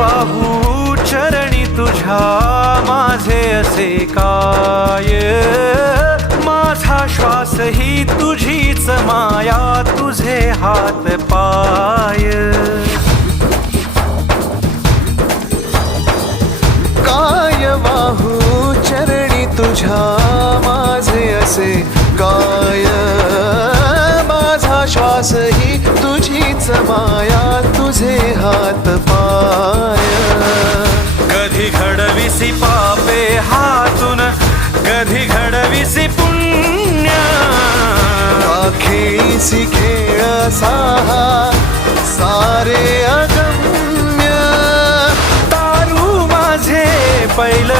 वाहू चरणी तुझ्या माझे असे काय, माझा श्वास ही तुझीच माया, तुझे हात पाय. काय वाहू चरणी तुझ्या माझे असे काय, माझा श्वास ही तुझीच माया, तुझे हात पाय. कधी घडविसी पापे हातून, कधी घडविसी पुण्य, खेळीसी खेळ साहा सारे अगम्य. तारू माझे पैल